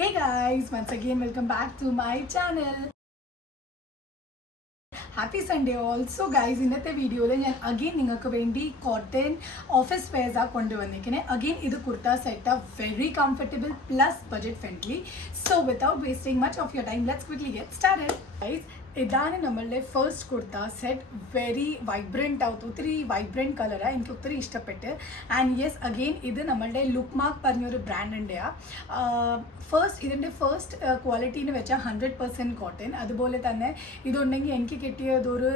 Hey guys, once again welcome back to my channel. Happy Sunday also guys. ഇന്നത്തെ വീഡിയോയിൽ ഞാൻ again നിങ്ങൾക്ക് വേണ്ടി കോട്ടൺ ഓഫീസ് വെയർസാണ് കൊണ്ടുവന്നിരിക്കുന്നത്. അഗെയിൻ ഇത് kurta set very comfortable plus budget friendly. So without wasting much of your time let's quickly get started. Guys ഇതാണ് നമ്മളുടെ first kurta set. Very vibrant ആവും, ഒത്തിരി വൈബ്രൻറ്റ് കളറാണ്, എനിക്ക് ഒത്തിരി ഇഷ്ടപ്പെട്ട്. ആൻഡ് യെസ് അഗെയിൻ ഇത് നമ്മളുടെ ലുക്ക് മാർക്ക് പറഞ്ഞൊരു ബ്രാൻഡിൻ്റെയാണ്. ഇതിൻ്റെ ഫസ്റ്റ് ക്വാളിറ്റീന്ന് വെച്ചാൽ 100% കോട്ടൺ. അതുപോലെ തന്നെ ഇതുണ്ടെങ്കിൽ എനിക്ക് കിട്ടിയതൊരു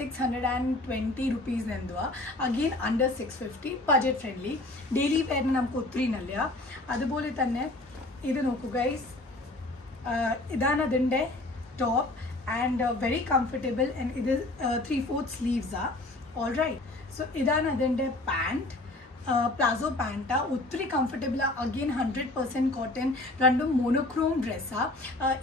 620 റുപ്പീസ് എന്തുവാ. Again under 650, budget friendly, daily വെയറിന് നമുക്ക് ഒത്തിരി നല്ല. അതുപോലെ തന്നെ ഇത് നോക്കൂ ഗൈസ്, ഇതാണ് അതിൻ്റെ top and very comfortable, and it is 3/4 sleeves are all right. So idana adinte pant, palazzo പാൻറ്റാ, ഒത്തിരി കംഫർട്ടബിളാണ്. അഗെയിൻ 100% കോട്ടൺ, രണ്ടും മോണോക്രോം ഡ്രസ്സാണ്.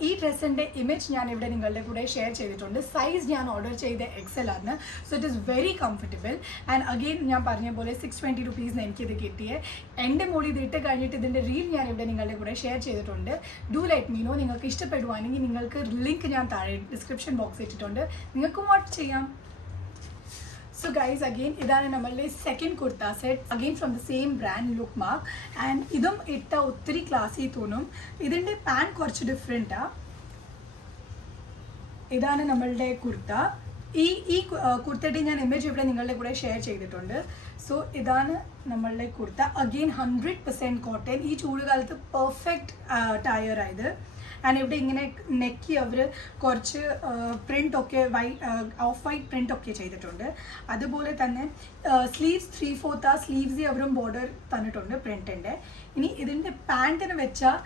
ഈ ഡ്രസ്സിൻ്റെ ഇമേജ് ഞാൻ ഇവിടെ നിങ്ങളുടെ കൂടെ ഷെയർ ചെയ്തിട്ടുണ്ട്. സൈസ് ഞാൻ ഓർഡർ ചെയ്ത XL ആണ്. So it is very comfortable. And again ഞാൻ പറഞ്ഞ പോലെ 620 റുപ്പീസിന് എനിക്കിത് കിട്ടിയത്. എൻ്റെ മോളിൽ ഇത് ഇട്ട് കഴിഞ്ഞിട്ട് ഇതിൻ്റെ റീൽ ഞാൻ ഇവിടെ നിങ്ങളുടെ കൂടെ ഷെയർ ചെയ്തിട്ടുണ്ട്. Do let me know. നിങ്ങൾക്ക് ഇഷ്ടപ്പെടുവാണെങ്കിൽ നിങ്ങൾക്ക് ലിങ്ക് ഞാൻ താഴെ ഡിസ്ക്രിപ്ഷൻ ബോക്സ് ഇട്ടിട്ടുണ്ട്, നിങ്ങൾക്ക് വാച്ച് ചെയ്യാം. So guys, again idana namalle second kurta set, again from the same brand Look Mark, and idum itta uttiri classy thonum. Idinte pant korchu different ah. Idana namalle kurta. ഈ കുർത്തയുടെ ഞാൻ image ഇവിടെ നിങ്ങളുടെ കൂടെ share ചെയ്തിട്ടുണ്ട്. So ഇതാണ് നമ്മളുടെ kurta. Again 100% cotton. ഈ ചൂടുകാലത്ത് perfect ടയറായത്. And ഇവിടെ ഇങ്ങനെ നെക്കി അവർ കുറച്ച് പ്രിൻ്റൊക്കെ ഓഫ് വൈറ്റ് പ്രിൻ്റൊക്കെ ചെയ്തിട്ടുണ്ട്. അതുപോലെ തന്നെ സ്ലീവ്സ് 3/4 സ്ലീവ്സ് അവരും ബോർഡർ തന്നിട്ടുണ്ട് പ്രിൻറ്റിൻ്റെ. ഇനി ഇതിൻ്റെ പാൻറ്റിന് വെച്ചാൽ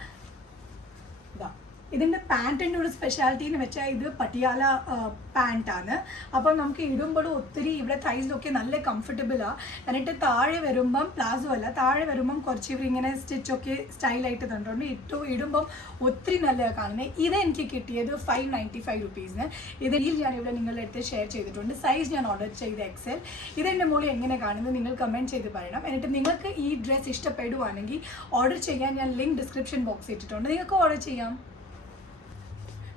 ഇതിൻ്റെ പാൻറ്റിൻ്റെ ഒരു സ്പെഷ്യാലിറ്റി എന്ന് വെച്ചാൽ ഇത് പട്ടിയാല പാൻറ്റാണ്. അപ്പം നമുക്ക് ഇടുമ്പോഴും ഒത്തിരി ഇവിടെ തൈസിലൊക്കെ നല്ല കംഫർട്ടബിളാണ്. എന്നിട്ട് താഴെ വരുമ്പം പ്ലാസോ അല്ല, താഴെ വരുമ്പം കുറച്ച് ഇവരിങ്ങനെ സ്റ്റിച്ചൊക്കെ സ്റ്റൈലായിട്ട് തന്നിട്ടുണ്ട്. ഇടുമ്പം ഒത്തിരി നല്ലതാണ് കാണുന്നത്. ഇത് എനിക്ക് കിട്ടിയത് 595 റുപ്പീസിന്. ഇത് ഞാൻ ഇവിടെ നിങ്ങളുടെ അടുത്ത് ഷെയർ ചെയ്തിട്ടുണ്ട്. സൈസ് ഞാൻ ഓർഡർ ചെയ്ത് XL. ഇതെൻ്റെ മോളിൽ എങ്ങനെ കാണുന്നത് നിങ്ങൾ കമൻറ്റ് ചെയ്ത് പറയണം. എന്നിട്ട് നിങ്ങൾക്ക് ഈ ഡ്രസ്സ് ഇഷ്ടപ്പെടുവാണെങ്കിൽ ഓർഡർ ചെയ്യാൻ ഞാൻ ലിങ്ക് ഡിസ്ക്രിപ്ഷൻ ബോക്സ് ഇട്ടിട്ടുണ്ട്, നിങ്ങൾക്ക് ഓർഡർ ചെയ്യാം.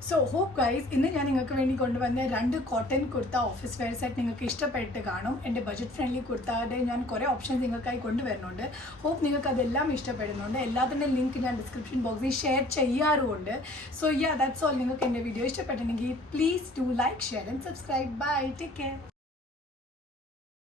സോ ഹോപ്പ് ഗൈസ്, ഇന്ന് ഞാൻ നിങ്ങൾക്ക് വേണ്ടി കൊണ്ടുവന്ന 2 cotton kurta office wear set നിങ്ങൾക്ക് ഇഷ്ടപ്പെട്ട് കാണും. എൻ്റെ ബഡ്ജറ്റ് ഫ്രണ്ട്ലി കുർത്തയുടെ ഞാൻ കുറേ ഓപ്ഷൻസ് നിങ്ങൾക്കായി കൊണ്ടുവരുന്നുണ്ട്. ഹോപ്പ് നിങ്ങൾക്ക് അതെല്ലാം ഇഷ്ടപ്പെടുന്നുണ്ട്. എല്ലാത്തിൻ്റെ ലിങ്ക് ഞാൻ ഡിസ്ക്രിപ്ഷൻ ബോക്സിൽ ഷെയർ ചെയ്യാറുമുണ്ട്. So yeah that's all. നിങ്ങൾക്ക് എൻ്റെ വീഡിയോ ഇഷ്ടപ്പെട്ടെങ്കിൽ please do like, share and subscribe. Bye, take care.